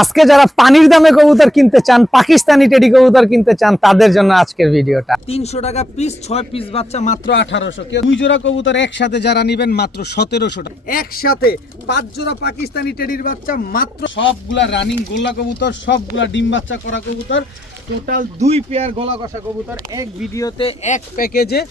আজকে যারা পানির দামে কবুতর কিনতে চান, পাকিস্তানি টেডি কবুতর কিনতে চান, তাদের জন্য আজকের ভিডিওটা। 300 টাকা পিস, 6 পিস বাচ্চা মাত্র 1800। কেউ 2 জোড়া কবুতর একসাথে যারা নেবেন মাত্র 1700 টাকা। একসাথে 5 জোড়া পাকিস্তানি টেডির বাচ্চা মাত্র, সবগুলা রানিং গোল্লা কবুতর, সবগুলা ডিম বাচ্চা করা কবুতর, টোটাল 2 পেয়ার গলা কষা কবুতর এক ভিডিওতে এক প্যাকেজে।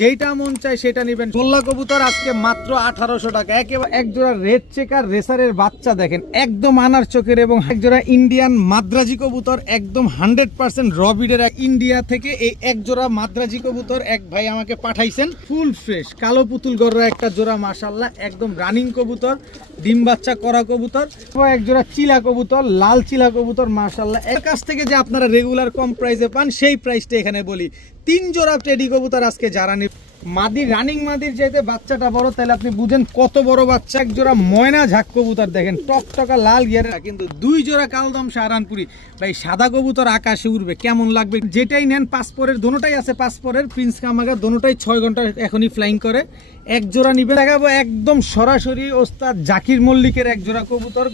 যেইটা মন চায় সেটা নেবেন। গোল্লা কবুতর আজকে মাত্র 1800 টাকা। একেবারে এক জোড়া রেড চেকার রেসারের বাচ্চা দেখেন, একদম আনার চোখের, এবং এক জোড়া ইন্ডিয়ান মাদ্রাজি কবুতর একদম 100% রবিডের ইন্ডিয়া থেকে। এই এক জোড়া মাদ্রাজি কবুতর এক ভাই আমাকে পাঠাইছেন, ফুল ফ্রেশ কালো পুতুল গররা একটা জোড়া, মাশাআল্লাহ একদম রানিং কবুতর, ডিম বাচ্চা করা কবুতর। এক জোড়া চিলা কবুতর, লাল চিলা কবুতর, মাশাআল্লাহ। এর কাছ থেকে যে আপনারা রেগুলার কম প্রাইসে পান সেই প্রাইসটা এখানে বলি। 3 জোড়া টেডি কবুতর আজকে যারা মাদি রানিং মাদির চাইতে বাচ্চাটা বড়, তাহলে আপনি বুঝেন কত বড় বাচ্চা। এক জোড়া ময়না ঝাক কবুতর দেখেন, টকটকা লাল গিয়ারের, কিন্তু 2 জোড়া কালদম সাহারানপুরি। ভাই সাদা কবুতর আকাশে উড়বে, কেমন লাগবে। যেটাই নেন পাসপোর্টের, দোনোটাই আছে পাসপোর্টের, প্রিন্স কামাগা, দোনোটাই 6 ঘন্টা এখনই ফ্লাইং করে। এক জোড়া নিবে দেখাবো একদম সরাসরি ওস্তাদ জাকির মল্লিকের এক জোড়া কবুতর।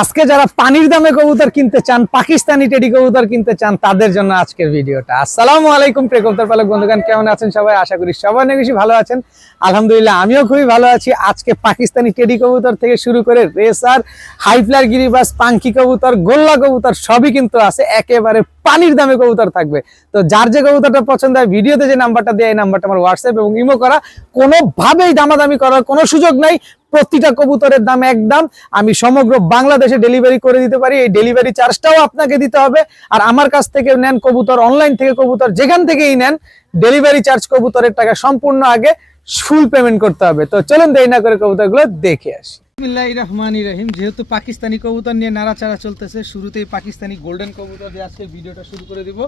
আজকে যারা পানির দামে কবুতর কিনতে চান, পাকিস্তানি টেডি কবুতর কিনতে চান, তাদের জন্য আজকের ভিডিওটা। আসসালামু আলাইকুম প্রিয় কবুতর পালক বন্ধুগণ, কেমন আছেন সবাই? আশা করি সবাই অনেক বেশি ভালো আছেন। আলহামদুলিল্লাহ আমিও খুবই ভালো আছি। আজকে পাকিস্তানি টেডি কবুতর থেকে শুরু করে রেসার, হাইফ্লার, গিরিবাস, পাঙ্কি কবুতর, গোল্লা কবুতর সবই কিন্তু আছে। একেবারে পানির দামে কবুতর থাকবে। তো যার যে কবুতরটা পছন্দ হয়, ভিডিওতে যে নাম্বারটা দেয়, এই নাম্বারটা আমার হোয়াটসঅ্যাপ এবং ইমো করা। কোনোভাবেই দামাদামি করার কোনো সুযোগ নাই। প্রতিটা কবুতরের দাম একদম। আমি সমগ্র বাংলাদেশে ডেলিভারি করে দিতে পারি। এই ডেলিভারি চার্জটাও আপনাকে দিতে হবে। আর আমার কাছ থেকে নেন কবুতর, অনলাইন থেকে কবুতর, যেখান থেকেই নেন, ডেলিভারি চার্জ কবুতরের টাকা সম্পূর্ণ আগে ফুল পেমেন্ট করতে হবে। তো চলুন দেরি না করে কবুতরগুলো দেখে আসি। বিসমিল্লাহির রহমানির রহিম। যেহেতু পাকিস্তানি কবুতর নিয়ে নাড়াচাড়া চলতেছে, শুরুতেই পাকিস্তানি গোল্ডেন কবুতর দিয়ে আজকে ভিডিওটা শুরু করে দিব।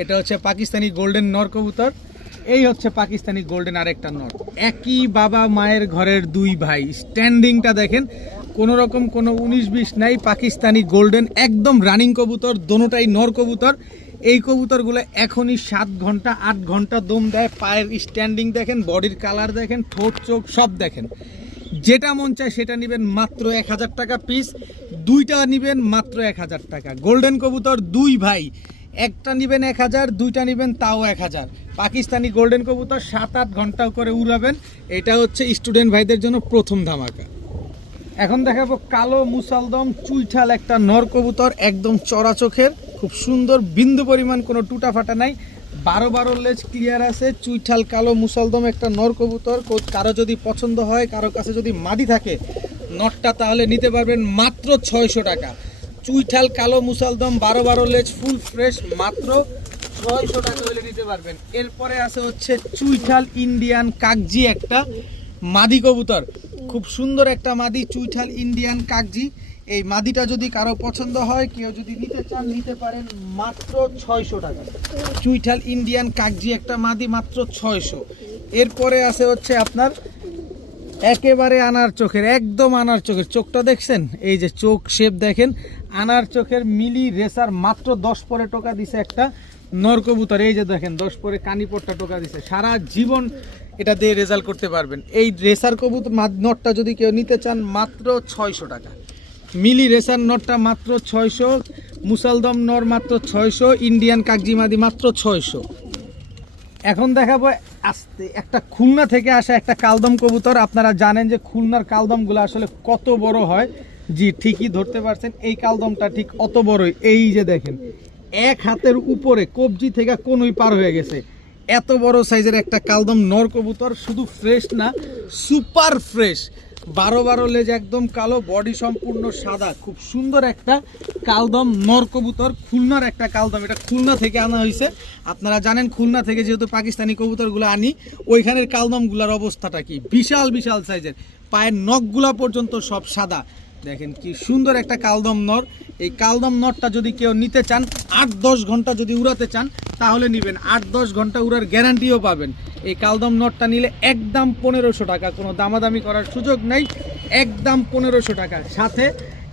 এটা হচ্ছে পাকিস্তানি গোল্ডেন নর কবুতর, এই হচ্ছে পাকিস্তানি গোল্ডেন আরেকটা নর। একই বাবা মায়ের ঘরের 2 ভাই। স্ট্যান্ডিংটা দেখেন, কোনো রকম কোনো 19-20 নাই। পাকিস্তানি গোল্ডেন একদম রানিং কবুতর, দোনোটাই নর কবুতর। এই কবুতরগুলো এখনই 7 ঘন্টা 8 ঘন্টা দম দেয়। পায়ের স্ট্যান্ডিং দেখেন, বডির কালার দেখেন, ঠোঁট চোখ সব দেখেন। যেটা মন চায় সেটা নেবেন মাত্র 1000 টাকা পিস। 2টা নেবেন মাত্র 1000 টাকা। গোল্ডেন কবুতর 2 ভাই, একটা নেবেন 1000, 2টা নেবেন তাও 1000। পাকিস্তানি গোল্ডেন কবুতর 7-8 ঘন্টা করে উড়াবেন। এটা হচ্ছে স্টুডেন্ট ভাইদের জন্য প্রথম ধামাকা। এখন দেখাবো কালো মুসালদম চুইঠাল একটা নর কবুতর, একদম চড়া চোখের, খুব সুন্দর, বিন্দু পরিমাণ কোনো টুটা ফাটা নাই, 12 লেজ ক্লিয়ার আছে। চুইঠাল কালো মুসালদম একটা নর কবুতর। কারো যদি পছন্দ হয়, কারো কাছে যদি মাদি থাকে নটটা, তাহলে নিতে পারবেন মাত্র 600 টাকা। চুইঠাল কালো মুসালদম 12 লেজ ফুল ফ্রেশ, মাত্র 600 টাকা হলে নিতে পারবেন। এরপরে আছে হচ্ছে চুইঠাল ইন্ডিয়ান কাকজি একটা মাদি কবুতর, খুব সুন্দর একটা মাদি, চুইঠাল ইন্ডিয়ান কাকজি। এই মাদিটা যদি কারো পছন্দ হয়, কেউ যদি নিতে চান, নিতে পারেন মাত্র 600 টাকা। চুইঠাল ইন্ডিয়ান কাকজি একটা মাদি, মাত্র 600। এরপরে আছে হচ্ছে আপনার একেবারে আনার চোখের, একদম আনার চোখের, চোখটা দেখছেন, এই যে চোখ শেপ দেখেন, আনার চোখের মিলি রেসার, মাত্র 10 পরে টোকা দিছে একটা নর কবুতর। এই যে দেখেন 10 পরে কানিপট্টা টোকা দিছে। সারা জীবন এটা দিয়ে রেজাল্ট করতে পারবেন। এই রেসার কবুতর নটটা যদি কেউ নিতে চান, মাত্র 600 টাকা। মিলি রেসার নটটা মাত্র 600, মুসালদম নর মাত্র 600, ইন্ডিয়ান কাকজি মাদি মাত্র 600। এখন দেখাবো আস্তে একটা খুলনা থেকে আসা একটা কালদম কবুতর। আপনারা জানেন যে খুলনার কালদমগুলো আসলে কত বড় হয়। জি, ঠিকই ধরতে পারছেন, এই কালদমটা ঠিক অত বড়ই। এই যে দেখেন, 1 হাতের উপরে, কবজি থেকে কোনই পার হয়ে গেছে। এত বড় সাইজের একটা কালদম নর কবুতর, শুধু ফ্রেশ না, সুপার ফ্রেশ। 12 লেজ একদম কালো, বডি সম্পূর্ণ সাদা, খুব সুন্দর একটা কালদম নর কবুতর। খুলনার একটা কালদম, এটা খুলনা থেকে আনা হয়েছে। আপনারা জানেন খুলনা থেকে যেহেতু পাকিস্তানি কবুতরগুলো আনি, ওইখানের কালদমগুলোর অবস্থাটা কি, বিশাল বিশাল সাইজের, পায়ের নখগুলা পর্যন্ত সব সাদা। দেখেন কি সুন্দর একটা কালদম নর। এই কালদম নরটা যদি কেউ নিতে চান, 8-10 ঘন্টা যদি উড়াতে চান, তাহলে নেবেন। 8-10 ঘন্টা উড়ার গ্যারান্টিও পাবেন। এই কালদম নটটা নিলে একদম 1500 টাকা, কোনো দামাদামি করার সুযোগ নেই, একদম 1500 টাকা। সাথে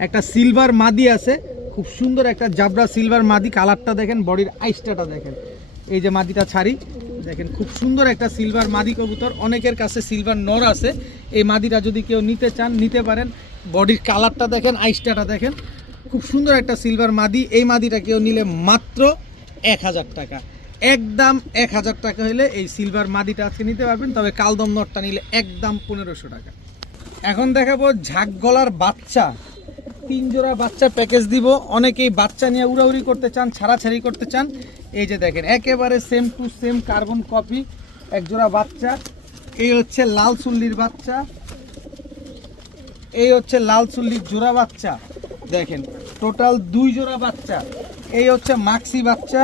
একটা সিলভার মাদি আছে, খুব সুন্দর একটা জাবরা সিলভার মাদি, কালারটা দেখেন, বডির আইসটাটা দেখেন। এই যে মাদিটা ছাড়ি দেখেন, খুব সুন্দর একটা সিলভার মাদি কবুতর। অনেকের কাছে সিলভার নর আছে। এই মাদিটা যদি কেউ নিতে চান, নিতে পারেন। বডির কালারটা দেখেন, আইসটাটা দেখেন, খুব সুন্দর একটা সিলভার মাদি। এই মাদিটা কেউ নিলে মাত্র 1000 টাকা, একদম 1000 টাকা হলে এই সিলভার মাদিটা আজকে নিতে পারবেন। তবে কালদম নটটা নিলে একদম 1500 টাকা। এখন দেখাবো ঝাঁক গলার বাচ্চা, 3 জোড়া বাচ্চা প্যাকেজ দিব। অনেকেই বাচ্চা নিয়ে উড়াউড়ি করতে চান, ছাড়াছাড়ি করতে চান। এই যে দেখেন একেবারে same to same carbon copy, এক জোড়া বাচ্চা। এই হচ্ছে লাল চুল্লির বাচ্চা, এই হচ্ছে লাল চুল্লির জোড়া বাচ্চা। দেখেন টোটাল 2 জোড়া বাচ্চা। এই হচ্ছে মাক্সি বাচ্চা,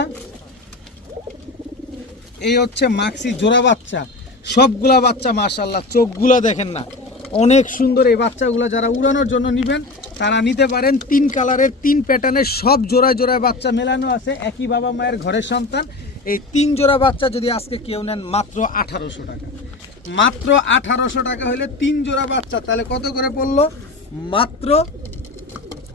এই হচ্ছে মাক্সি জোড়া বাচ্চা। সবগুলা বাচ্চা মাশাআল্লাহ, চোখগুলা দেখেন না, অনেক সুন্দর। এই বাচ্চাগুলো যারা উড়ানোর জন্য নেবেন তারা নিতে পারেন। 3 কালারের 3 প্যাটার্নের সব জোড়ায় জোড়ায় বাচ্চা মেলানো আছে, একই বাবা মায়ের ঘরের সন্তান। এই 3 জোড়া বাচ্চা যদি আজকে কেউ নেন মাত্র 1800 টাকা, মাত্র 1800 টাকা হলে 3 জোড়া বাচ্চা। তাহলে কত করে পড়লো? মাত্র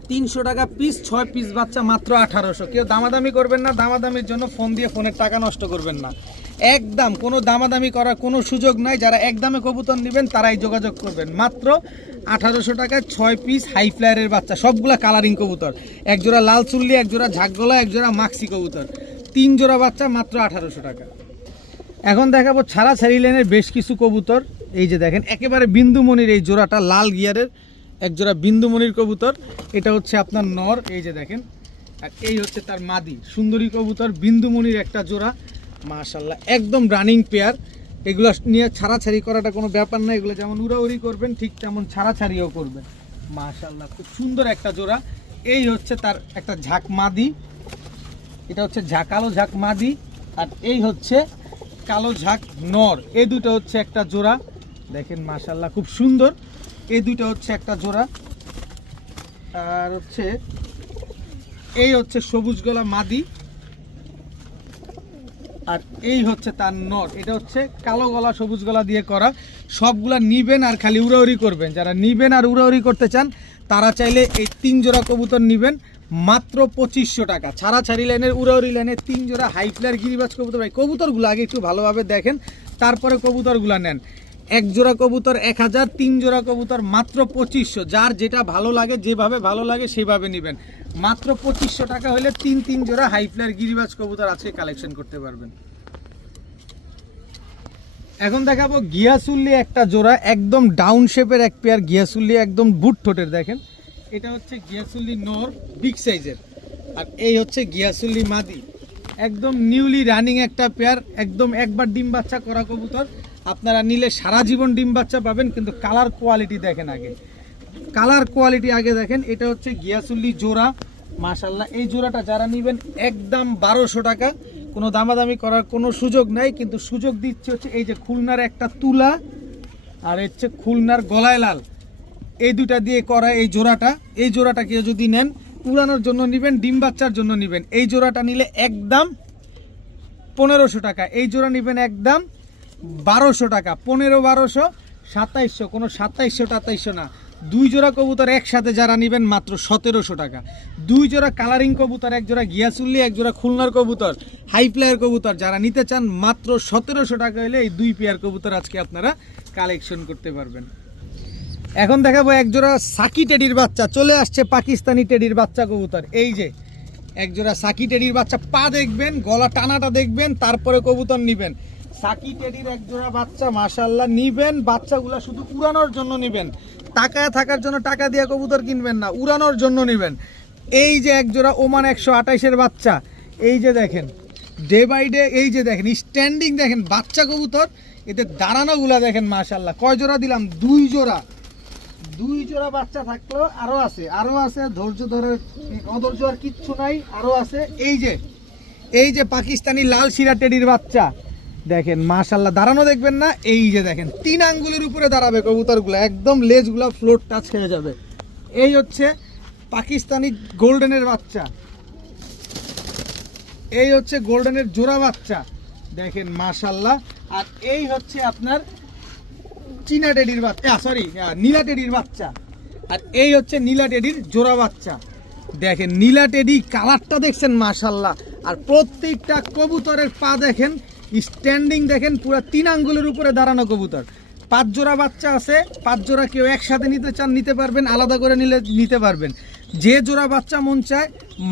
300 টাকা পিস, 6 পিস বাচ্চা মাত্র 1800। কেউ দামাদামি করবেন না, দামাদামির জন্য ফোন দিয়ে ফোনের টাকা নষ্ট করবেন না। একদম কোনো দামাদামি করার কোনো সুযোগ নাই। যারা একদমে কবুতর নেবেন তারাই যোগাযোগ করবেন। মাত্র 1800 টাকায় 6 পিস হাই ফ্লায়ারের বাচ্চা, সবগুলা কালারিং কবুতর। এক জোড়া লাল চুল্লি, এক জোড়া ঝাঁকগলা, এক জোড়া মাক্সি কবুতর, 3 জোড়া বাচ্চা মাত্র 1800 টাকা। এখন দেখাবো ছাড়াছাড়ি লেনের বেশ কিছু কবুতর। এই যে দেখেন একেবারে বিন্দুমণির এই জোড়াটা, লাল গিয়ারের এক জোড়া বিন্দুমণির কবুতর। এটা হচ্ছে আপনার নর, এই যে দেখেন। আর এই হচ্ছে তার মাদি, সুন্দরী কবুতর, বিন্দুমণির একটা জোড়া মাশাআল্লাহ, একদম রানিং পেয়ার। এগুলো নিয়ে ছাড়াছাড়ি করাটা কোনো ব্যাপার না। এগুলো যেমন উড়াউড়ি করবেন ঠিক তেমন ছাড়াছাড়িও করবেন মাশাআল্লাহ, খুব সুন্দর একটা জোড়া। এই হচ্ছে তার একটা ঝাঁক মাদি, এটা হচ্ছে কালো ঝাঁক মাদি। আর এই হচ্ছে কালো ঝাঁক নর। এই দুটো হচ্ছে একটা জোড়া, দেখেন মাশাআল্লাহ খুব সুন্দর। এই দুটো হচ্ছে একটা জোড়া। আর হচ্ছে এই হচ্ছে সবুজ গলা মাদি, আর এই হচ্ছে তার নর। এটা হচ্ছে কালো গলা সবুজ গলা দিয়ে করা। সবগুলা নিবেন আর খালি উড়াউড়ি করবেন। যারা নিবেন আর উড়াউড়ি করতে চান তারা চাইলে এই 3 জোড়া কবুতর নিবেন মাত্র 2500 টাকা। ছাড়াছাড়ি লাইনের উড়াউড়ি লাইনের 3 জোড়া হাই ফ্লায়ার গিরিবাজ কবুতর। ভাই কবুতরগুলো আগে একটু ভালোভাবে দেখেন, তারপরে কবুতরগুলো নেন। এক জোড়া কবুতর 1000, 3 জোড়া কবুতর মাত্র 2500। যার যেটা ভালো লাগে, যেভাবে ভালো লাগে সেভাবে নেবেন। মাত্র 2500 টাকা হলে 3 জোড়া হাই ফ্লায়ার গিরিবাজ কবুতর আজকে কালেকশন করতে পারবেন। এখন দেখাবো গিয়াসুল্লি একটা জোড়া, একদম ডাউন শেপের এক পেয়ার গিয়াসুল্লি, একদম বুট ঠোঁটের। দেখেন এটা হচ্ছে গিয়াসুল্লি নর, বিগ সাইজের। আর এই হচ্ছে গিয়াসুল্লি মাদি, একদম নিউলি রানিং একটা পেয়ার, একদম একবার ডিম বাচ্চা করা কবুতর। আপনারা নিলে সারা জীবন ডিম বাচ্চা পাবেন। কিন্তু কালার কোয়ালিটি দেখেন আগে, কালার কোয়ালিটি আগে দেখেন। এটা হচ্ছে গিয়াসুল্লি জোড়া মাশাআল্লাহ। এই জোড়াটা যারা নেবেন একদম 1200 টাকা, কোনো দামাদামি করার কোনো সুযোগ নাই। কিন্তু সুযোগ দিচ্ছে হচ্ছে এই যে খুলনার একটা তুলা আর হচ্ছে খুলনার গলায় লাল, এই দুটা দিয়ে করা এই জোড়াটা। এই জোড়াটা কেউ যদি নেন উড়ানোর জন্য নেবেন, ডিম বাচ্চার জন্য নেবেন, এই জোড়াটা নিলে একদম 1500 টাকা। এই জোড়া নেবেন একদম 1200 টাকা, 15, 1200, 2700, কোনো 2700 2800 না। 2 জোড়া কবুতর একসাথে যারা নেবেন মাত্র 1700 টাকা। 2 জোড়া কালারিং কবুতর, এক জোড়া গিয়াসুল্লি, এক জোড়া খুলনার কবুতর, হাই ফ্লায়ার কবুতর যারা নিতে চান মাত্র 1700 টাকা হলে এই 2 পেয়ার কবুতর আজকে আপনারা কালেকশন করতে পারবেন। এখন দেখাবো এক জোড়া সাকি টেডির বাচ্চা। চলে আসছে পাকিস্তানি টেডির বাচ্চা কবুতর। এই যে এক জোড়া সাকি টেডির বাচ্চা, পা দেখবেন, গলা টানাটা দেখবেন, তারপরে কবুতর নিবেন। সাকি টেডির এক জোড়া বাচ্চা মাশাআল্লাহ নিবেন। বাচ্চাগুলা শুধু উড়ানোর জন্য নিবেন, টাকায় থাকার জন্য টাকা দিয়ে কবুতর কিনবেন না, উড়ানোর জন্য নিবেন। এই যে এক জোড়া ওমান 128-এর বাচ্চা, এই যে দেখেন ডে বাই ডে, এই যে দেখেন স্ট্যান্ডিং দেখেন বাচ্চা কবুতর, এতে দাঁড়ানোগুলা দেখেন মাশাআল্লাহ। কয় জোড়া দিলাম? 2 জোড়া। 2 জোড়া বাচ্চা থাকলো, আরো আছে, আরো আছে। ধৈর্য ধরে, অধৈর্য আর কিচ্ছু নাই, আরো আছে। এই যে পাকিস্তানি লাল শিরা টেডির বাচ্চা দেখেন মাশাআল্লাহ, দাঁড়ানো দেখবেন না। এই যে দেখেন 3 আঙ্গুলের উপরে দাঁড়াবে কবুতরগুলো, একদম লেজগুলো ফ্লোর টাচ হয়ে যাবে। এই হচ্ছে পাকিস্তানি গোল্ডেনের বাচ্চা, এই হচ্ছে গোল্ডেনের জোড়া বাচ্চা দেখেন মাশাআল্লাহ। আর এই হচ্ছে আপনার চীনা টেডির বাচ্চা, সরি নীলা টেডির বাচ্চা। আর এই হচ্ছে নীলা টেডির জোড়া বাচ্চা। দেখেন নীলা টেডি কালারটা দেখছেন মাশাআল্লাহ। আর প্রত্যেকটা কবুতরের পা দেখেন, স্ট্যান্ডিং দেখেন, পুরো 3 আঙ্গুলের উপরে দাঁড়ানো কবুতর। 5 জোড়া বাচ্চা আছে, 5 জোড়া কেউ একসাথে নিতে চান নিতে পারবেন, আলাদা করে নিলে নিতে পারবেন। যে জোড়া বাচ্চা মন চায়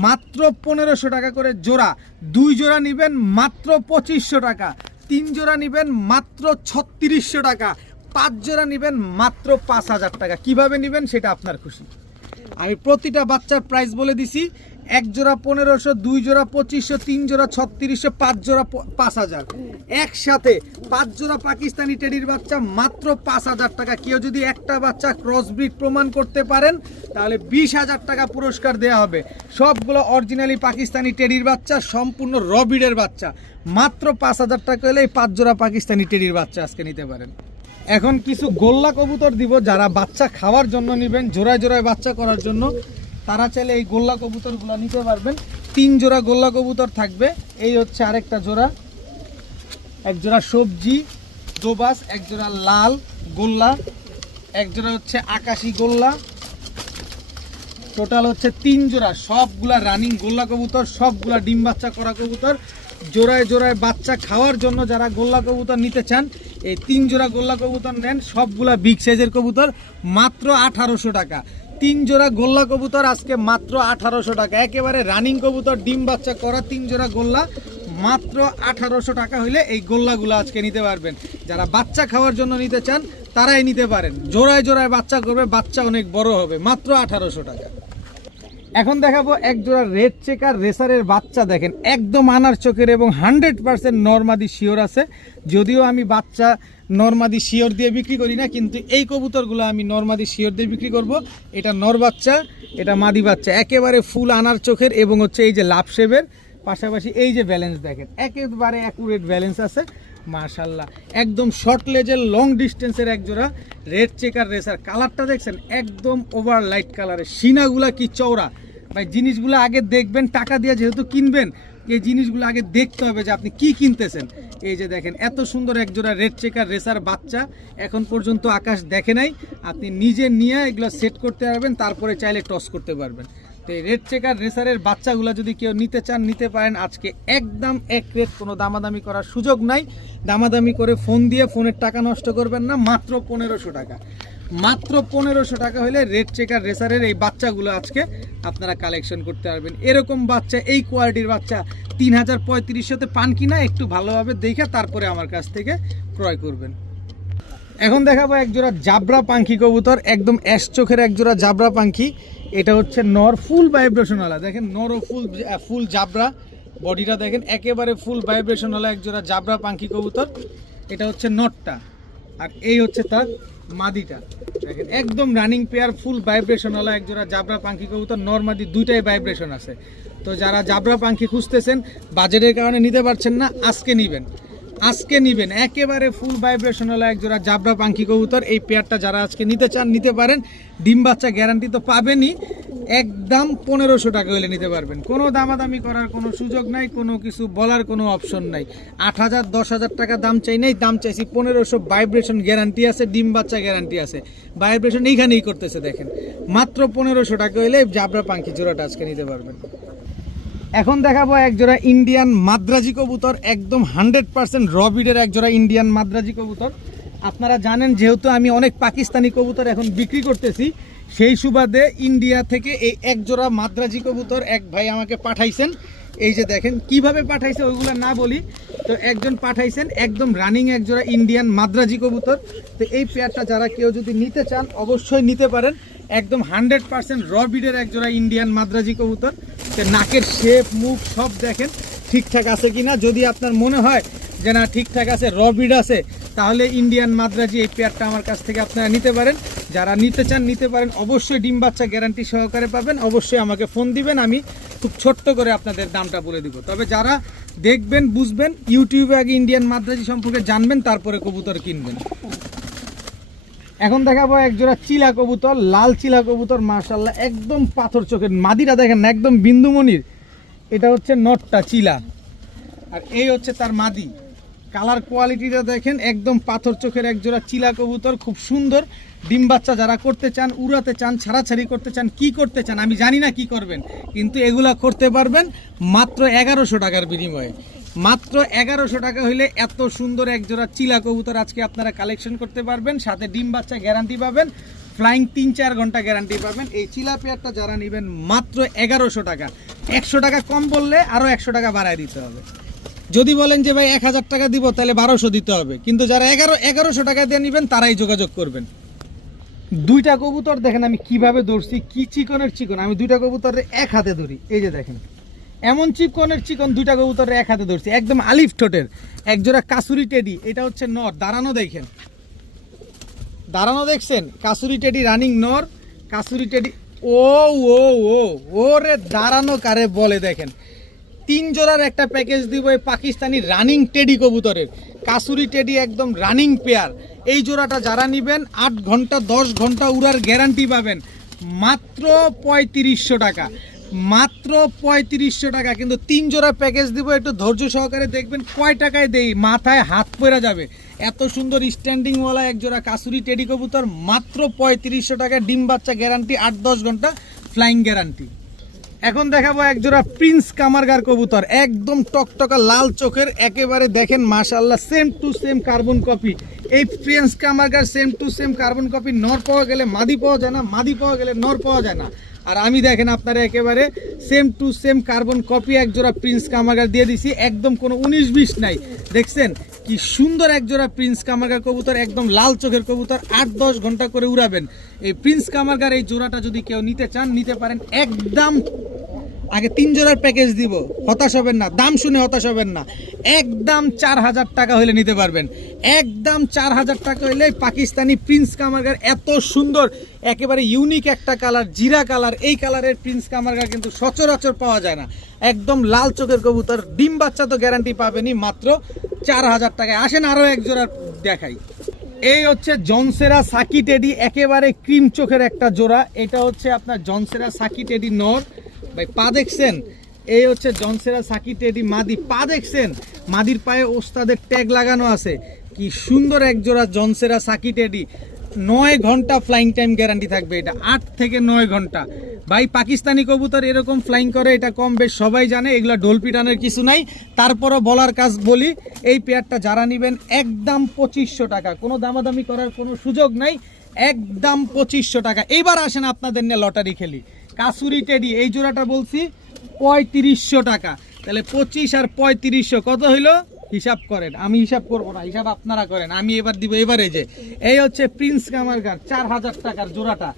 মাত্র 1500 টাকা করে জোড়া, 2 জোড়া নেবেন মাত্র 2500 টাকা, 3 জোড়া নেবেন মাত্র 3600 টাকা, 5 জোড়া নেবেন মাত্র 5000 টাকা। কিভাবে নেবেন সেটা আপনার খুশি। আমি প্রতিটা বাচ্চার প্রাইস বলে দিছি, 1 জোড়া 1500, 2 জোড়া 2500, 3 জোড়া 3600, 5 জোড়া 5000। একসাথে 5 জোড়া পাকিস্তানি টেডির বাচ্চা মাত্র 5000 টাকা। কেউ যদি একটা বাচ্চা ক্রসব্রিড প্রমাণ করতে পারেন তাহলে 20000 টাকা পুরস্কার দেওয়া হবে। সবগুলো অরিজিনালি পাকিস্তানি টেডির বাচ্চা, সম্পূর্ণ রবিডের বাচ্চা। মাত্র 5000 টাকা হলে এই 5 জোড়া পাকিস্তানি টেডির বাচ্চা আজকে নিতে পারেন। এখন কিছু গোল্লা কবুতর দিব, যারা বাচ্চা খাওয়ার জন্য নেবেন, জোড়ায় জোড়ায় বাচ্চা করার জন্য, তারা চাইলে এই গোল্লা কবুতরগুলো নিতে পারবেন। 3 জোড়া গোল্লা কবুতর থাকবে। এই হচ্ছে আরেকটা জোড়া, 1 জোড়া সবজি দোবাস, 1 জোড়া লাল গোল্লা, 1 জোড়া হচ্ছে আকাশি গোল্লা। টোটাল হচ্ছে 3 জোড়া, সবগুলা রানিং গোল্লা কবুতর, সবগুলা ডিম বাচ্চা করা কবুতর। জোড়ায় জোড়ায় বাচ্চা খাওয়ার জন্য যারা গোল্লা কবুতর নিতে চান, এই 3 জোড়া গোল্লা কবুতর নেন। সবগুলা বিগ সাইজের কবুতর, মাত্র 1800 টাকা। 3 জোড়া গোল্লা কবুতর আজকে মাত্র 1800 টাকা। একেবারে রানিং কবুতর, ডিম বাচ্চা করা 3 জোড়া গোল্লা মাত্র 1800 টাকা হইলে এই গোল্লাগুলো আজকে নিতে পারবেন। যারা বাচ্চা খাওয়ার জন্য নিতে চান তারাই নিতে পারেন। জোড়ায় জোড়ায় বাচ্চা করবে, বাচ্চা অনেক বড় হবে, মাত্র 1800 টাকা। এখন দেখাবো 1 জোড়া রেড চেকার রেসারের বাচ্চা। দেখেন একদম আনার চোখের এবং 100% নরমাদি শিওর আছে। যদিও আমি বাচ্চা নরমাদি শিওর দিয়ে বিক্রি করি না, কিন্তু এই কবুতরগুলো আমি নরমাদি শিওর দিয়ে বিক্রি করব। এটা নর বাচ্চা, এটা মাদি বাচ্চা, একেবারে ফুল আনার চোখের এবং হচ্ছে এই যে লাভ শেপের পাশাপাশি এই যে ব্যালেন্স দেখেন, একেবারে অ্যাকুরেট ব্যালেন্স আছে মাশাল্লাহ। একদম শর্ট লেজের লং ডিস্টেন্সের 1 জোড়া রেড চেকার রেসার। কালারটা দেখছেন একদম ওভার লাইট কালারের, সিনাগুলা কি চওড়া ভাই। জিনিসগুলো আগে দেখবেন, টাকা দিয়ে যেহেতু কিনবেন, এই জিনিসগুলো আগে দেখতে হবে যে আপনি কি কিনতেছেন। এই যে দেখেন এত সুন্দর 1 জোড়া রেড চেকার রেসার বাচ্চা, এখন পর্যন্ত আকাশ দেখে নাই। আপনি নিজে নিয়ে এগুলো সেট করতে পারবেন, তারপরে চাইলে টস করতে পারবেন। তো এই রেড চেকার রেসারের বাচ্চাগুলো যদি কেউ নিতে চান নিতে পারেন। আজকে একদম এক রেট, কোনো দামাদামি করার সুযোগ নাই। দামাদামি করে ফোন দিয়ে ফোনের টাকা নষ্ট করবেন না। মাত্র 1500 টাকা, মাত্র 1500 টাকা হলে রেড চেকার রেসারের এই বাচ্চাগুলো আজকে আপনারা কালেকশন করতে পারবেন। এরকম বাচ্চা, এই কোয়ালিটির বাচ্চা 3000-3500তে পান কিনা একটু ভালোভাবে দেখে তারপরে আমার কাছ থেকে ক্রয় করবেন। এখন দেখাবো 1 জোড়া জাবরা পাখি কবুতর, একদম অ্যাশ চোখের 1 জোড়া জাবরা পাখি। এটা হচ্ছে নর, ফুল ভাইব্রেশনওয়ালা। দেখেন নরও ফুল জাবরা, বডিটা দেখেন একেবারে ফুল ভাইব্রেশনওয়ালা 1 জোড়া জাবরা পাখি কবুতর। এটা হচ্ছে নটটা, আর এই হচ্ছে তার মাদিটা। দেখেন একদম রানিং পেয়ার, ফুল ভাইব্রেশনওয়ালা 1 জোড়া জাবরা পাখি কবুতর। নর মাদি দুইটাই ভাইব্রেশন আছে। তো যারা জাবরা পাখি খুঁজতেছেন, বাজেটের কারণে নিতে পারছেন না, আজকে নিবেন একেবারে ফুল ভাইব্রেশনওয়ালা 1 জোড়া জাবরা পাখি কবুতর। এই পেয়ারটা যারা আজকে নিতে চান নিতে পারেন। ডিম বাচ্চা গ্যারান্টি তো পাবেনই। একদম 1500 টাকা হলে নিতে পারবেন। কোনো দামাদামি করার কোনো সুযোগ নাই, কোনো কিছু বলার কোনো অপশন নাই। 8000-10,000 টাকা দাম চাই নাই, দাম চাইছি 1500। ভাইব্রেশন গ্যারান্টি আছে, ডিম বাচ্চা গ্যারান্টি আছে। ভাইব্রেশন এইখানেই করতেছে দেখেন। মাত্র 1500 টাকা হলে জাবরা পাখি জোড়াটা আজকে নিতে পারবেন। এখন দেখাবো 1 জোড়া ইন্ডিয়ান মাদ্রাজি কবুতর, একদম 100% রবিডের 1 জোড়া ইন্ডিয়ান মাদ্রাজি কবুতর। আপনারা জানেন যেহেতু আমি অনেক পাকিস্তানি কবুতর এখন বিক্রি করতেছি, সেই সুবাদে ইন্ডিয়া থেকে এই 1 জোড়া মাদ্রাজি কবুতর এক ভাই আমাকে পাঠাইছেন। এই যে দেখেন কিভাবে পাঠাইছে ওইগুলো না বলি, তো একজন পাঠাইছেন একদম রানিং 1 জোড়া ইন্ডিয়ান মাদ্রাজি কবুতর। তো এই পেয়ারটা যারা কেউ যদি নিতে চান অবশ্যই নিতে পারেন। একদম 100% রবিডের 1 জোড়া ইন্ডিয়ান মাদ্রাজি কবুতর। তো নাকের শেপ, মুখ সব দেখেন ঠিকঠাক আছে কিনা। যদি আপনার মনে হয় যে না ঠিকঠাক আছে, রবিড আছে, তাহলে ইন্ডিয়ান মাদ্রাজি এই পেয়ারটা আমার কাছ থেকে আপনারা নিতে পারেন। যারা নিতে চান নিতে পারেন। অবশ্যই ডিম বাচ্চা গ্যারান্টি সহকারে পাবেন। অবশ্যই আমাকে ফোন দিবেন, আমি খুব ছোট্ট করে আপনাদের দামটা বলে দিব। তবে যারা দেখবেন বুঝবেন, ইউটিউবে আগে ইন্ডিয়ান মাদ্রাজি সম্পর্কে জানবেন, তারপরে কবুতর কিনবেন। এখন দেখাবো 1 জোড়া চিলা কবুতর, লাল চিলা কবুতর মাশাআল্লাহ, একদম পাথর চোখের। মাদিরা দেখেন না একদম বিন্দুমণির। এটা হচ্ছে নটটা চিলা, আর এই হচ্ছে তার মাদি। কালার কোয়ালিটিটা দেখেন একদম পাথর চোখের 1 জোড়া চিলা কবুতর, খুব সুন্দর। ডিম বাচ্চা যারা করতে চান, উড়াতে চান, ছাড়াছাড়ি করতে চান, কি করতে চান আমি জানি না কি করবেন, কিন্তু এগুলা করতে পারবেন মাত্র 1100 টাকার বিনিময়ে। মাত্র 1100 টাকা হইলে এত সুন্দর 1 জোড়া চিলা কবুতর আজকে আপনারা কালেকশন করতে পারবেন। সাথে ডিম বাচ্চা গ্যারান্টি পাবেন। ফ্লাইং 3-4 ঘন্টা গ্যারান্টি পাবেন। এই চিলা পেয়ারটা যারা নেবেন মাত্র 1100 টাকা, 100 টাকা কম বললে আরও 100 টাকা বাড়ায় দিতে হবে। যদি বলেন যে ভাই 1000 টাকা দিব তাহলে 1200 দিতে হবে, কিন্তু যারা 1100 টাকা দিয়ে নেবেন তারাই যোগাযোগ করবেন। দুইটা কবুতর দেখেন আমি কিভাবে ধরছি, কি চিকনের চিকন। আমি দুইটা কবুতরে এক হাতে ধরি, এই যে দেখেন এমন চিকনের চিকন দুইটা কবুতরে এক হাতে ধরছি, একদম আলিফ ঠোঁটের। একজোড়া কাসুরি টেডি, এটা হচ্ছে নর, দাঁড়ানো দেখেন, দাঁড়ানো দেখছেন, কাসুরি টেডি রানিং নর, কাসুরি টেডি। ও ও ও ও রে দাঁড়ানো কারে বলে দেখেন। 3 জোড়ার একটা প্যাকেজ দিব এই পাকিস্তানি রানিং টেডি কবুতরের, কাসুরি টেডি একদম রানিং পেয়ার। এই জোড়াটা যারা নেবেন 8 ঘন্টা 10 ঘন্টা উড়ার গ্যারান্টি পাবেন মাত্র 3500 টাকা, মাত্র 3500 টাকা। কিন্তু 3 জোড়া প্যাকেজ দিব, একটু ধৈর্য সহকারে দেখবেন কয় টাকায় দেই, মাথায় হাত পড়ে যাবে। এত সুন্দর স্ট্যান্ডিংওয়ালা এক জোড়া কাসুরি টেডি কবুতর মাত্র 3500 টাকা, ডিম বাচ্চা গ্যারান্টি, 8-10 ঘন্টা ফ্লাইং গ্যারান্টি। এখন দেখাবো এক জোড়া প্রিন্স কামারগার কবুতর, একদম টকটকা লাল চোখের, একেবারে দেখেন মাশাআল্লাহ same to same carbon copy. এই প্রিন্স কামারগার same to same carbon copy, no পাওয়া গেলে মাদি পাওয়া যায় না, মাদি পাওয়া গেলে নর পাওয়া যায় না। আর আমি দেখেন আপনারা একেবারে same to same carbon copy এক জোড়া প্রিন্স কামারগার দিয়ে দিছি, একদম কোনো 19-20 নাই। দেখছেন কি সুন্দর এক জোড়া প্রিন্স কামারগার কবুতর, একদম লাল চোখের কবুতর, 8-10 ঘন্টা করে উড়াবেন। এই প্রিন্স কামারগার এই জোড়াটা যদি কেউ নিতে চান নিতে পারেন, একদম আগে 3 জোড়ার প্যাকেজ দিব, হতাশ হবেন না, দাম শুনে হতাশ হবেন না, একদম 4000 টাকা হলে নিতে পারবেন, একদম 4000 টাকা হলে পাকিস্তানি প্রিন্স কামারগার। এত সুন্দর একেবারে ইউনিক একটা কালার, জিরা কালার, এই কালারের প্রিন্স কামারগার কিন্তু সচরাচর পাওয়া যায় না। একদম লাল চোখের কবুতর, ডিম বাচ্চা তো গ্যারান্টি পাবেনই মাত্র 4000 টাকায়। আসেন আরও এক জোড়া দেখাই। এই হচ্ছে জনসেরা সাকি টেডি, একেবারে ক্রিম চোখের একটা জোড়া। এটা হচ্ছে আপনার জনসেরা সাকি টেডি নর, ভাই পা দেখছেন, এই হচ্ছে জনসেরা সাকি টেডি মাদি, পা দেখছেন, মাদির পায়ে ওস্তাদের ট্যাগ লাগানো আছে। কি সুন্দর এক জোড়া জনসেরা সাকি টেডি, 9 ঘন্টা ফ্লাইং টাইম গ্যারান্টি থাকবে, এটা 8 থেকে 9 ঘন্টা। ভাই পাকিস্তানি কবুতর এরকম ফ্লাইং করে, এটা কম বেশ সবাই জানে, এগুলো ঢোল পিটানোর কিছু নাই, তারপরও বলার কাজ বলি। এই পেয়ারটা যারা নেবেন একদম 2500 টাকা, কোনো দামাদামি করার কোনো সুযোগ নাই, একদম 2500 টাকা। এইবার আসেন আপনাদের নিয়ে লটারি খেলি। কাসুরি টেডি এই জোড়াটা বলছি 3500 টাকা, তাহলে 25 আর 3500 কত হইলো হিসাব করেন, আমি হিসাব করব না, হিসাব আপনারা করেন, আমি এবার দিব। এবারে যে এই হচ্ছে প্রিন্স কামারগার 4000 টাকার জোড়াটা,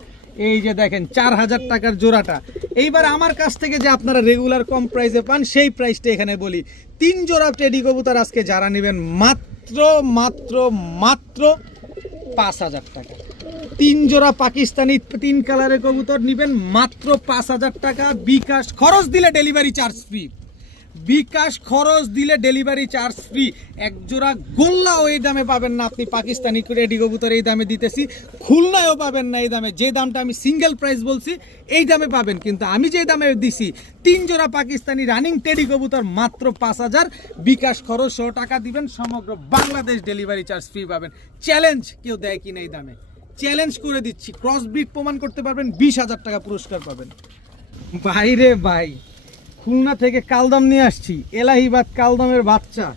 এই যে দেখেন 4000 টাকার জোড়াটা। এইবার আমার কাছ থেকে যে আপনারা রেগুলার কম প্রাইসে পান সেই প্রাইসটা এখানে বলি। 3 জোড়া টেডি কবুতর আজকে যারা নেবেন মাত্র মাত্র মাত্র 5000 টাকা। 3 জোড়া পাকিস্তানি 3 কালারের কবুতর নেবেন মাত্র 5000 টাকা। বিকাশ খরচ দিলে ডেলিভারি চার্জ ফ্রি, বিকাশ খরচ দিলে ডেলিভারি চার্জ ফ্রি। এক জোড়া গোল্লাও এই দামে পাবেন না আপনি, পাকিস্তানি রেডি কবুতর এই দামে দিতেছি, খুলনায়ও পাবেন না এই দামে। যে দামটা আমি সিঙ্গেল প্রাইস বলছি এই দামে পাবেন, কিন্তু আমি যে দামে দিছি 3 জোড়া পাকিস্তানি রানিং টেডি কবুতর মাত্র 5000, বিকাশ খরচ 100 টাকা দিবেন, সমগ্র বাংলাদেশ ডেলিভারি চার্জ ফ্রি পাবেন। চ্যালেঞ্জ কেউ দেয় কিনা এই দামে, চ্যালেঞ্জ করে দিচ্ছি, ক্রস ব্রিড প্রমাণ করতে পারবেন 20000 টাকা পুরস্কার পাবেন। বাইরে ভাই খুলনা থেকে কালদম নিয়ে আসছি, এলাহিবাদ কালদমের বাচ্চা,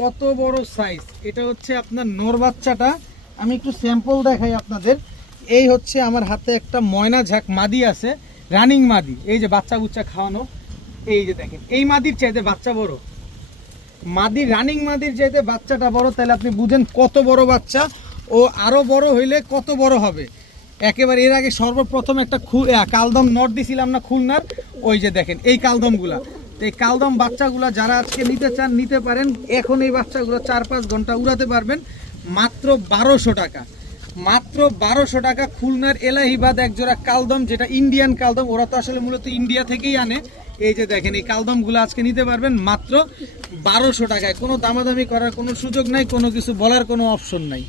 কত বড় সাইজ। এটা হচ্ছে আপনার নর বাচ্চাটা, আমি একটু স্যাম্পল দেখাই আপনাদের। এই হচ্ছে আমার হাতে একটা ময়না ঝাঁক মাদি আছে, রানিং মাদি, এই যে বাচ্চা বুচ্চা খাওয়ানো, এই যে দেখেন এই মাদির চাইতে বাচ্চা বড়, মাদি রানিং মাদির চাইতে বাচ্চাটা বড়, তাহলে আপনি বুঝেন কত বড় বাচ্চা। ও আরো বড় হইলে কত বড় হবে। একেবারে এর আগে সর্বপ্রথম একটা কালদম নর দিছিলাম না খুলনার, ওই যে দেখেন এই কালদমগুলা। এই কালদম বাচ্চাগুলা যারা আজকে নিতে চান নিতে পারেন, এখন এই বাচ্চাগুলো 4-5 ঘন্টা উড়াতে পারবেন মাত্র 1200 টাকা, মাত্র 1200 টাকা। খুলনার এলাহিবাদ এক জোড়া কালদম, যেটা ইন্ডিয়ান কালদম, ওরা তো আসলে মূলত ইন্ডিয়া থেকেই আনে। এই যে দেখেন এই কালদমগুলো আজকে নিতে পারবেন মাত্র 1200 টাকায়, কোনো দামাদামি করার কোনো সুযোগ নাই, কোনো কিছু বলার কোনো অপশন নাই।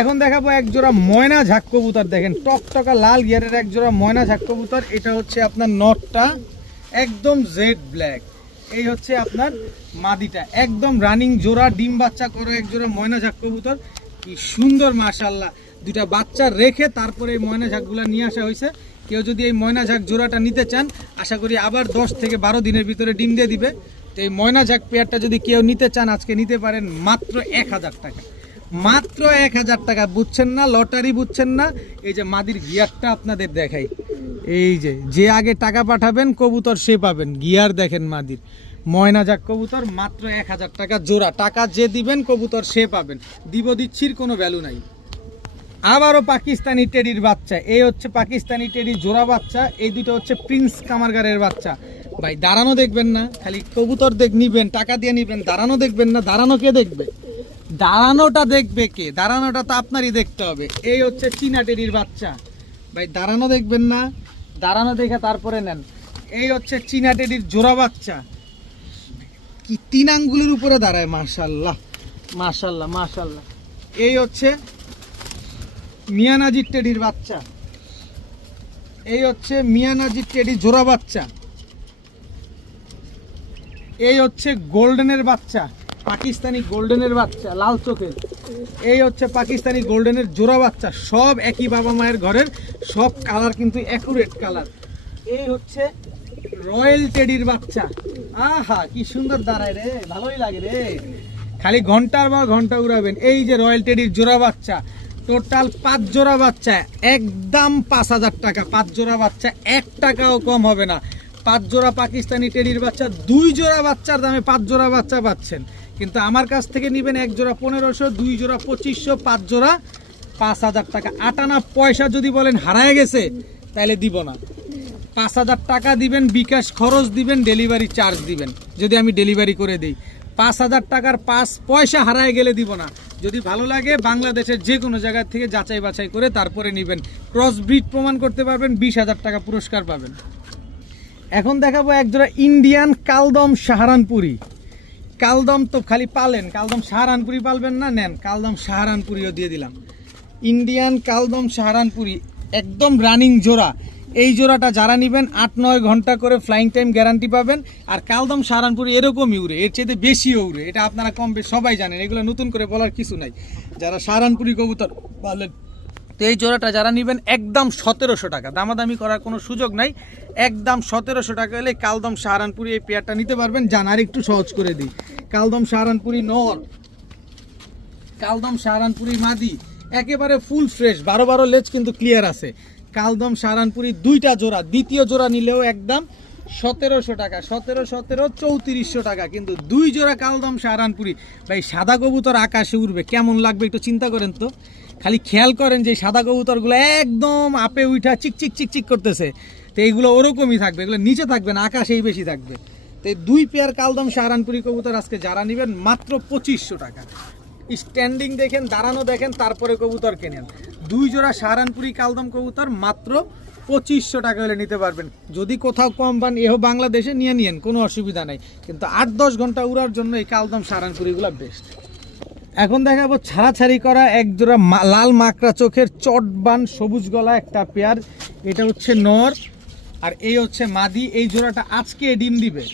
এখন দেখাবো এক জোড়া ময়না ঝাঁক কবুতর, দেখেন টকটকা লাল গিয়ারের এক জোড়া ময়না ঝাঁক কবুতর। এটা হচ্ছে আপনার নটটা একদম জেড ব্ল্যাক, এই হচ্ছে আপনার মাদিটা, একদম রানিং জোড়া, ডিম বাচ্চা করে এক জোড়া ময়না ঝাঁক কবুতর। কি সুন্দর মাশাআল্লাহ, দুটা বাচ্চা রেখে তারপরে এই ময়না ঝাঁকগুলো নিয়ে আসা হয়েছে। কেউ যদি এই ময়না ঝাঁক জোড়াটা নিতে চান, আশা করি আবার 10 থেকে 12 দিনের ভিতরে ডিম দিয়ে দিবে। তো এই ময়না ঝাঁক পেয়ারটা যদি কেউ নিতে চান আজকে নিতে পারেন মাত্র 1000 টাকা, মাত্র 1000 টাকা। বুঝছেন না, লটারি বুঝছেন না। এই যে মাদির গিয়ারটা আপনাদের দেখাই, এই যে আগে টাকা পাঠাবেন কবুতর সে পাবেন। গিয়ার দেখেন মাদির, ময়না যাক কবুতর, মাত্র 1000 টাকা জোড়া। টাকা যে দিবেন কবুতর সে পাবেন, দিচ্ছির কোনো ভ্যালু নাই। আবারও পাকিস্তানি টেডির বাচ্চা, এই হচ্ছে পাকিস্তানি টেডির জোড়া বাচ্চা। এই দুটো হচ্ছে প্রিন্স কামারগারের বাচ্চা। ভাই দাঁড়ানো দেখবেন না, খালি কবুতর নিবেন, টাকা দিয়ে নিবেন, দাঁড়ানো দেখবেন না। দাঁড়ানো কে দেখবে? দাঁড়ানোটা দেখবে কে? দাঁড়ানোটা তো আপনারই দেখতে হবে। এই হচ্ছে চীনা টেডির বাচ্চা। ভাই দাঁড়ানো দেখবেন না, দাঁড়ানো দেখে তারপরে নেন। এই হচ্ছে চীনা টেডির জোড়া বাচ্চা, কি 3 আঙ্গুলের উপরে দাঁড়ায়, মাশাআল্লাহ মাশাআল্লাহ মাশাআল্লাহ। এই হচ্ছে মিয়ানাজির টেডির বাচ্চা, এই হচ্ছে মিয়ানাজির টেডির জোড়া বাচ্চা। এই হচ্ছে গোল্ডেনের বাচ্চা, পাকিস্তানি গোল্ডেনের বাচ্চা, লাল চোখের। এই হচ্ছে পাকিস্তানি গোল্ডেনের জোড়া বাচ্চা। সব একই বাবা মায়ের ঘরের, সব কালার কিন্তু অ্যাকুরেট কালার। এই হচ্ছে রয়্যাল টেডির বাচ্চা। আহা কি সুন্দর দাঁড়ায় রে, ভালোই লাগে রে, খালি ঘন্টার পর ঘন্টা উড়াবেন। এই যে রয়্যাল টেডির জোড়া বাচ্চা, টোটাল 5 জোড়া বাচ্চা, একদম 5000 টাকা। 5 জোড়া বাচ্চা, 1 টাকাও কম হবে না। 5 জোড়া পাকিস্তানি টেডির বাচ্চা, 2 জোড়া বাচ্চার দামে 5 জোড়া বাচ্চা পাচ্ছেন। কিন্তু আমার কাছ থেকে নেবেন 1 জোড়া 1500, 2 জোড়া 2500, 5 জোড়া 5000 টাকা। 8 আনা পয়সা যদি বলেন হারায় গেছে তাহলে দিব না। 5000 টাকা দিবেন, বিকাশ খরচ দিবেন, ডেলিভারি চার্জ দিবেন যদি আমি ডেলিভারি করে দিই। 5000 টাকার 5 পয়সা হারায় গেলে দিব না। যদি ভালো লাগে বাংলাদেশের যে কোনো জায়গা থেকে যাচাই বাছাই করে তারপরে নেবেন। ক্রস ব্রিড প্রমাণ করতে পারবেন, 20000 টাকা পুরস্কার পাবেন। এখন দেখাবো একজোড়া ইন্ডিয়ান কালদম সাহারানপুরি। কালদম তো খালি পালেন, কালদম সাহারানপুরি পালবেন না, নেন কালদম সাহারানপুরিও দিয়ে দিলাম। ইন্ডিয়ান কালদম সাহারানপুরি একদম রানিং জোড়া। এই জোড়াটা যারা নেবেন 8-9 ঘন্টা করে ফ্লাইং টাইম গ্যারান্টি পাবেন। আর কালদম সাহারানপুরি এরকমই উড়ে, এর চেয়ে বেশিও উড়ে, এটা আপনারা কম বেশ সবাই জানেন, এগুলো নতুন করে বলার কিছু নাই যারা সাহারানপুরি কবুতর পালেন। তো এই জোড়াটা যারা নেবেন একদম 1700 টাকা, দামাদামি করার কোনো সুযোগ নাই। একদম 1700 টাকা হলে কালদম সাহারানপুরি এই পেয়ারটা নিতে পারবেন। জান আর একটু সহজ করে দিই, কালদম সাহারানপুরি নর, কালদম সাহারানপুরি মাদি, একেবারে ফুল ফ্রেশ, 12 লেজ কিন্তু ক্লিয়ার আছে। কালদম সাহারানপুরি 2টা জোড়া, দ্বিতীয় জোড়া নিলেও একদম 1700 টাকা, 17 3400 টাকা। কিন্তু 2 জোড়া কালদম সাহারানপুরি। ভাই সাদা কবুতর আকাশে উড়বে, কেমন লাগবে একটু চিন্তা করেন তো। খালি খেয়াল করেন যে সাদা কবুতরগুলো একদম আপে উঠা চিকচিক চিকচিক করতেছে, তো এইগুলো ওরকমই থাকবে, এগুলো নিচে থাকবে না, আকাশেই বেশি থাকবে। তো 2 পেয়ার কালদম সাহারানপুরি কবুতর আজকে যারা নেবেন মাত্র 2500 টাকা। স্ট্যান্ডিং দেখেন, দাঁড়ানো দেখেন, তারপরে কবুতর কেনেন। 2 জোড়া সাহারানপুরি কালদম কবুতর মাত্র 2500 টাকা হলে নিতে পারবেন। যদি কোথাও কম পান এও বাংলাদেশে নিয়েন, কোনো অসুবিধা নাই। কিন্তু 8-10 ঘন্টা উড়ার জন্য এই কালদম সাহারানপুরিগুলো বেস্ট। এখন দেখাবো ছাড়াছাড়ি করা এক জোড়া লাল মাকড়া চোখের চটবান সবুজ গলা একটা পেয়ার। এটা হচ্ছে নর আর এই হচ্ছে মাদি। এই জোড়াটা আজকে ডিম দিবে,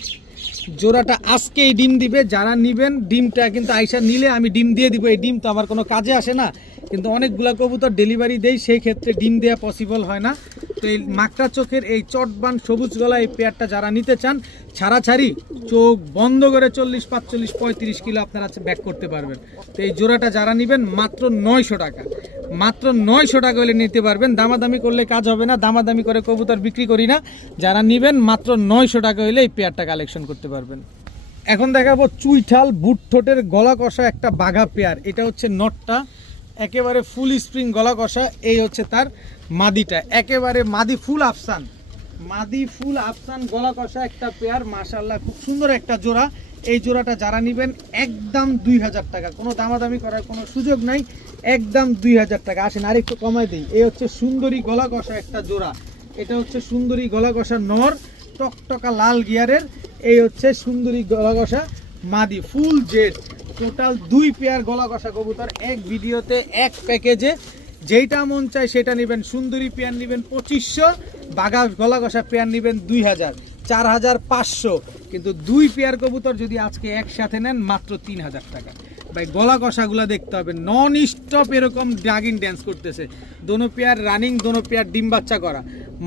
জোড়াটা আজকেই ডিম দিবে। যারা নিবেন ডিমটা কিন্তু আইসা নিলে আমি ডিম দিয়ে দিব। এই ডিম তো আমার কোনো কাজে আসে না, কিন্তু অনেকগুলা কবুতর ডেলিভারি দেই, সেই ক্ষেত্রে ডিম দেওয়া পসিবল হয় না। তো এই মাকড়া চোখের এই চটবান সবুজ গলা এই পেয়ারটা যারা নিতে চান, ছাড়াছাড়ি চোখ বন্ধ করে 40, 45, 35 কিলো আপনারা ব্যাক করতে পারবেন। তো এই জোড়াটা যারা নেবেন মাত্র 900 টাকা, মাত্র 900 টাকা হলে নিতে পারবেন। দামাদামি করলে কাজ হবে না, দামাদামি করে কবুতর বিক্রি করি না। যারা নেবেন মাত্র 900 টাকা হলে এই পেয়ারটা কালেকশন করতে পারবেন। এখন দেখাবো চুইঠাল বুট ঠোঁটের গলা কষা একটা বাঘা পেয়ার। এটা হচ্ছে নটটা, একেবারে ফুল স্প্রিং গলা কষা। এই হচ্ছে তার মাদিটা, একেবারে মাদি ফুল আফসান, মাদি ফুল আফসান গলা কষা একটা পেয়ার। মাশাআল্লাহ খুব সুন্দর একটা জোড়া। এই জোড়াটা যারা নেবেন একদম 2000 টাকা, কোনো দামাদামি করার কোনো সুযোগ নাই, একদম 2000 টাকা। আসেন আর একটু কমাই দিই। এই হচ্ছে সুন্দরী গলা কষা একটা জোড়া, এটা হচ্ছে সুন্দরী গলা কষা নর, টকটকা লাল গিয়ারের। এই হচ্ছে সুন্দরী গলা কষা মাদি, ফুল জেড। টোটাল 2 পেয়ার গলা কষা কবুতর এক ভিডিওতে, এক প্যাকেজে। যেইটা মন চায় সেটা নেবেন। সুন্দরী পেয়ার নেবেন 2500, বাঘা গলা কষা পেয়ার নেবেন 2000, 4500। কিন্তু 2 পেয়ার কবুতর যদি আজকে একসাথে নেন মাত্র 3000 টাকা। ভাই গলা কষাগুলো দেখতে হবে, নন স্টপ এরকম ড্রাগিং ড্যান্স করতেছে। দোনো পেয়ার রানিং, দোনো পেয়ার ডিম বাচ্চা করা।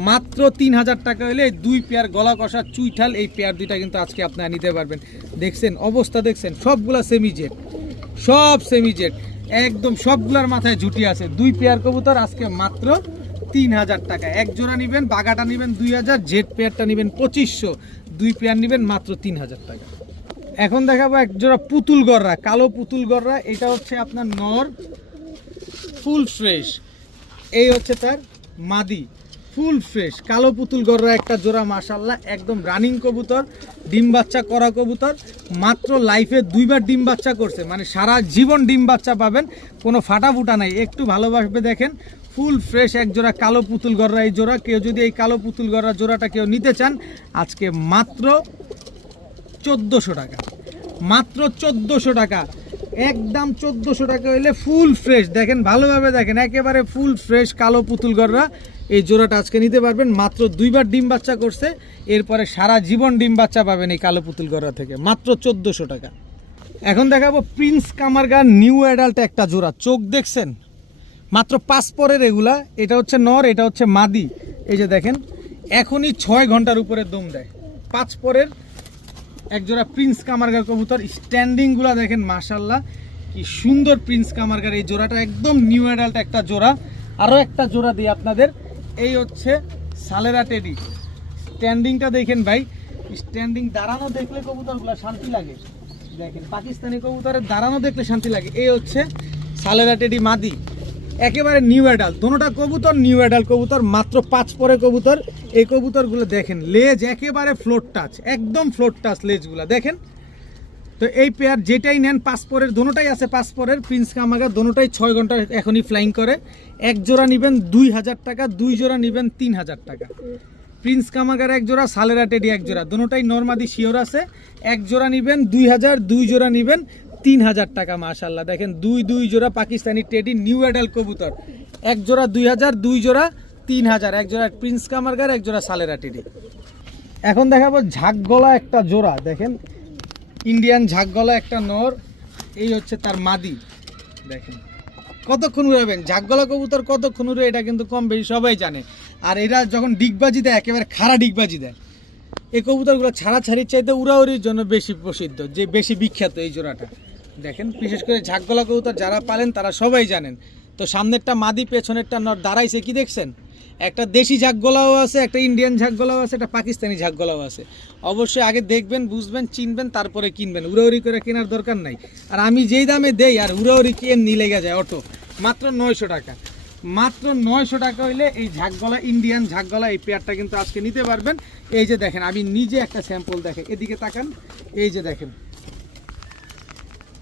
মাত্র 3000 টাকা হলে 2 পেয়ার গলা কষা চুইঠাল এই পেয়ার দুইটা কিন্তু আজকে আপনারা নিতে পারবেন। দেখছেন অবস্থা, দেখছেন সবগুলা সেমি জেড, সব সেমি জেড। একদম সবগুলার মাথায় ঝুটি আছে। 2 পেয়ার কবুতর আজকে মাত্র 3000 টাকা। এক জোড়া নেবেন, বাগাটা নেবেন 2000, জেড পেয়ারটা নেবেন 2500, 2 পেয়ার নেবেন মাত্র 3000 টাকা। এখন দেখাবো এক জোড়া পুতুল গররা, কালো পুতুল গররা। এটা হচ্ছে আপনার নর, ফুল ফ্রেশ। এই হচ্ছে তার মাদি, ফুল ফ্রেশ কালো পুতুল গররা একটা জোড়া, মাশাআল্লাহ একদম রানিং কবুতর, ডিম বাচ্চা করা কবুতর। মাত্র লাইফে 2 বার ডিম বাচ্চা করছে, মানে সারা জীবন ডিম বাচ্চা পাবেন, কোনো ফাটা ফুটা নাই। একটু ভালোভাবে দেখেন, ফুল ফ্রেশ এক জোড়া কালো পুতুল গররা। এই জোড়া কেউ যদি এই কালো পুতুল গররা জোড়াটা কেউ নিতে চান, আজকে মাত্র 1400 টাকা, মাত্র 1400 টাকা, একদম 1400 টাকা হইলে ফুল ফ্রেশ। দেখেন ভালোভাবে দেখেন, একেবারে ফুল ফ্রেশ কালো পুতুল গররা এই জোড়াটা আজকে নিতে পারবেন। মাত্র 2 বার ডিম বাচ্চা করছে, এরপরে সারা জীবন ডিম বাচ্চা পাবেন এই কালো পুতুল গররা থেকে, মাত্র 1400 টাকা। এখন দেখাবো প্রিন্স কামারগার নিউ অ্যাডাল্ট একটা জোড়া। চোখ দেখছেন, মাত্র 5 পরের এগুলা। এটা হচ্ছে নর, এটা হচ্ছে মাদি। এই যে দেখেন, এখনই 6 ঘন্টার উপরে দম দেয়। 5 পরের একজোড়া প্রিন্স কামারগার কবুতর। স্ট্যান্ডিংগুলো দেখেন, মাশাআল্লাহ কি সুন্দর প্রিন্স কামারগার এই জোড়াটা, একদম নিউ অ্যাডাল্ট একটা জোড়া। আরও একটা জোড়া দিই আপনাদের, এই হচ্ছে সালেরা টেডি। স্ট্যান্ডিংটা দেখেন ভাই, স্ট্যান্ডিং দাঁড়ানো দেখলে কবুতরগুলো শান্তি লাগে। দেখেন পাকিস্তানি কবুতরের দাঁড়ানো দেখলে শান্তি লাগে। এই হচ্ছে সালেরা টেডি মাদি, একেবারে নিউ অ্যাডাল্ট। দোনোটা কবুতর নিউ অ্যাডাল্ট কবুতর, মাত্র 5 পরে কবুতর। এই কবুতরগুলো দেখেন, লেজ একেবারে ফ্লোট টাচ, একদম ফ্লোট টাচ লেজগুলো দেখেন। তো এই পেয়ার যেটাই নেন 5 পরের, দোনোটাই আছে 5 পরের প্রিন্স কামারগার, দোনোটাই 6 ঘন্টা এখনই ফ্লাইং করে। এক জোড়া নেবেন 2000 টাকা, 2 জোড়া নেবেন 3000 টাকা। প্রিন্স কামারগার এক জোড়া, সালেরা টেডি এক জোড়া, দোনোটাই নরমাদি শিওর আছে। এক জোড়া নেবেন 2000, 2 জোড়া নেবেন 3000 টাকা। মাশাআল্লাহ দেখেন, 2 জোড়া পাকিস্তানি টেডি নিউ অ্যাডাল্ট কবুতর। এক জোড়া 2000, 2 জোড়া 3000, এক জোড়া প্রিন্স কামারগার, এক জোড়া সালেরা টেডি। এখন দেখাবো ঝাঁক গলা একটা জোড়া। দেখেন ইন্ডিয়ান ঝাঁক গলা একটা নর, এই হচ্ছে তার মাদি। দেখেন কতক্ষণ উড়াবেন, ঝাঁক গলা কবুতর কতক্ষণ উড়ে এটা কিন্তু কম বেশি সবাই জানে। আর এরা যখন ডিগবাজি দেয়, একেবারে খাড়া ডিগবাজি দেয়। এই কবুতরগুলো ছাড়াছাড়ির চাইতে উড়াউড়ির জন্য বেশি প্রসিদ্ধ, যে বেশি বিখ্যাত এই জোড়াটা। দেখেন বিশেষ করে ঝাঁক গলা কবুতর যারা পালেন তারা সবাই জানেন। তো সামনেরটা মাদি, পেছনেরটা নর দাঁড়াইছে, কি দেখছেন? একটা দেশি ঝাঁক গলাও আছে, একটা ইন্ডিয়ান ঝাঁক গলাও আছে, একটা পাকিস্তানি ঝাঁক গলাও আছে। অবশ্যই আগে দেখবেন, বুঝবেন, চিনবেন, তারপরে কিনবেন। উড়াউড়ি করে কেনার দরকার নাই। আর আমি যেই দামে দেই, আর উড়াউড়ি কি এমনি লেগে যায় অটো। মাত্র 900 টাকা, মাত্র 900 টাকা হইলে এই ঝাঁকগলা, ইন্ডিয়ান ঝাঁকগলা এই পেয়ারটা কিন্তু আজকে নিতে পারবেন। এই যে দেখেন, আমি নিজে একটা স্যাম্পল দেখেন, এদিকে তাকান, এই যে দেখেন,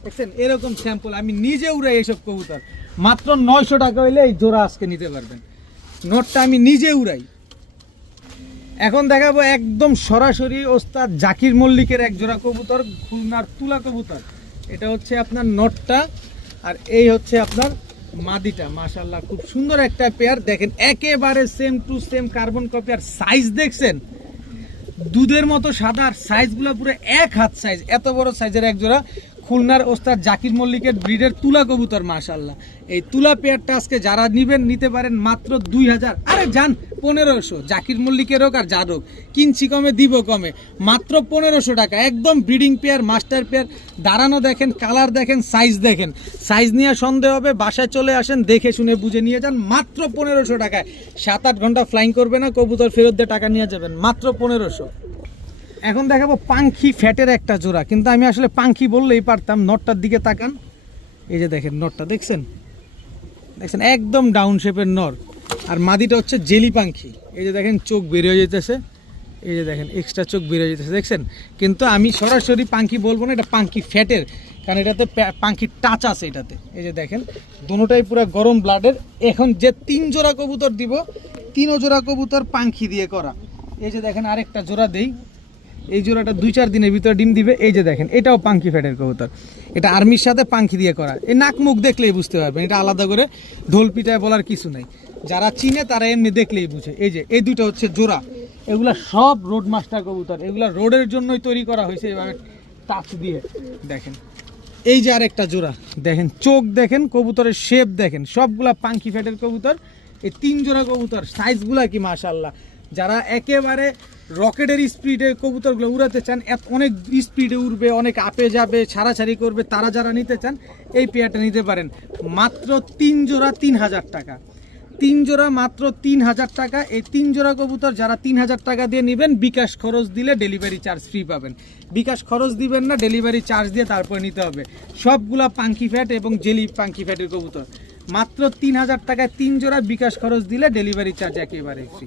দেখছেন এরকম স্যাম্পল আমি নিজে উড়াই এইসব কবুতর। মাত্র 900 টাকা হইলে এই জোড়া আজকে নিতে পারবেন। নোটটা আমি নিজে উড়াই। এখন দেখাবো একদম সরাসরি ওস্তাদ জাকির মল্লিকের এক জোড়া কবুতর, খুলনার তুলা কবুতর। এটা হচ্ছে আপনার নটটা, আর এই হচ্ছে আপনার মাদিটা। মাশাআল্লাহ খুব সুন্দর একটা পেয়ার। দেখেন একেবারে same to same carbon copy. আর সাইজ দেখছেন, দুধের মতো সাদা, আর সাইজগুলো পুরো 1 হাত সাইজ, এত বড় সাইজের এক জোড়া খুলনার ওস্তাদ জাকির মল্লিকের ব্রিডের তুলা কবুতর। মাশাআল্লাহ এই তুলা পেয়ারটা আজকে যারা নিবেন নিতে পারেন মাত্র 2000, আরে যান 1500। জাকির মল্লিকের হোক আর যার হোক, কিনছি কমে দিব কমে, মাত্র 1500 টাকা। একদম ব্রিডিং পেয়ার, মাস্টার পেয়ার। দাঁড়ানো দেখেন, কালার দেখেন, সাইজ দেখেন। সাইজ নিয়ে সন্দেহ হবে, বাসায় চলে আসেন, দেখে শুনে বুঝে নিয়ে যান, মাত্র 1500 টাকায়। 7-8 ঘন্টা ফ্লাইং করবে না, কবুতর ফেরত দিয়ে টাকা নিয়ে যাবেন, মাত্র 1500। এখন দেখাবো পাঙ্খি ফ্যাটের একটা জোড়া, কিন্তু আমি আসলে পাঙ্খি বললেই পারতাম। নটটার দিকে তাকান, এই যে দেখেন নটটা দেখছেন, দেখছেন একদম ডাউন শেপের নর। আর মাদিটা হচ্ছে জেলি পাঙ্খি। এই যে দেখেন চোখ বের হয়ে যেতেছে, এই যে দেখেন এক্সট্রা চোখ বের হয়ে যেতেছে, দেখছেন। কিন্তু আমি সরাসরি পাঙ্খি বলবো না, এটা পাঙ্খি ফ্যাটের, কারণ এটাতে পাঙ্খির টাচ আছে এটাতে। এই যে দেখেন দোনোটাই পুরো গরম ব্লাডের। এখন যে 3 জোড়া কবুতর দিব, 3 জোড়া কবুতর পাঙ্খি দিয়ে করা। এই যে দেখেন আরেকটা জোড়া দেই, এই জোড়াটা 2-4 দিনের ভিতরে ডিম দিবে। এই যে দেখেন এটাও পাঙ্খি ফ্যাটের কবুতর, এটা আর্মির সাথে পাঙ্খি দিয়ে করা। এই নাক মুখ দেখলেই বুঝতে পারবেন, এটা আলাদা করে ঢোল পিটায় বলার কিছু নাই। যারা চিনে তারা এমনি দেখলেই বুঝে। এই যে এই দুটো হচ্ছে জোড়া, এগুলা সব রোড মাস্টার কবুতর, এগুলা রোডের জন্যই তৈরি করা হয়েছে এভাবে টাচ দিয়ে। দেখেন এই যে আরেকটা জোড়া, দেখেন চোখ দেখেন, কবুতরের শেপ দেখেন, সবগুলা পাঙ্খি ফ্যাটের কবুতর। এই 3 জোড়া কবুতর সাইজগুলা কি মাশাআল্লাহ। যারা একেবারে রকেটের স্পিডে কবুতরগুলো উড়াতে চান, অনেক স্পিডে উড়বে, অনেক আপে যাবে, ছাড়াছাড়ি করবে, তারা যারা নিতে চান এই পেয়ারটা নিতে পারেন। মাত্র 3 জোড়া 3000 টাকা, 3 জোড়া মাত্র 3000 টাকা। এই 3 জোড়া কবুতর যারা 3000 টাকা দিয়ে নেবেন, বিকাশ খরচ দিলে ডেলিভারি চার্জ ফ্রি পাবেন। বিকাশ খরচ দিবেন না, ডেলিভারি চার্জ দিয়ে তারপরে নিতে হবে। সবগুলা পাঙ্কি ফ্যাট এবং জেলি পাঙ্কি ফ্যাটের কবুতর। মাত্র 3000 টাকায় 3 জোড়া, বিকাশ খরচ দিলে ডেলিভারি চার্জ একেবারে ফ্রি।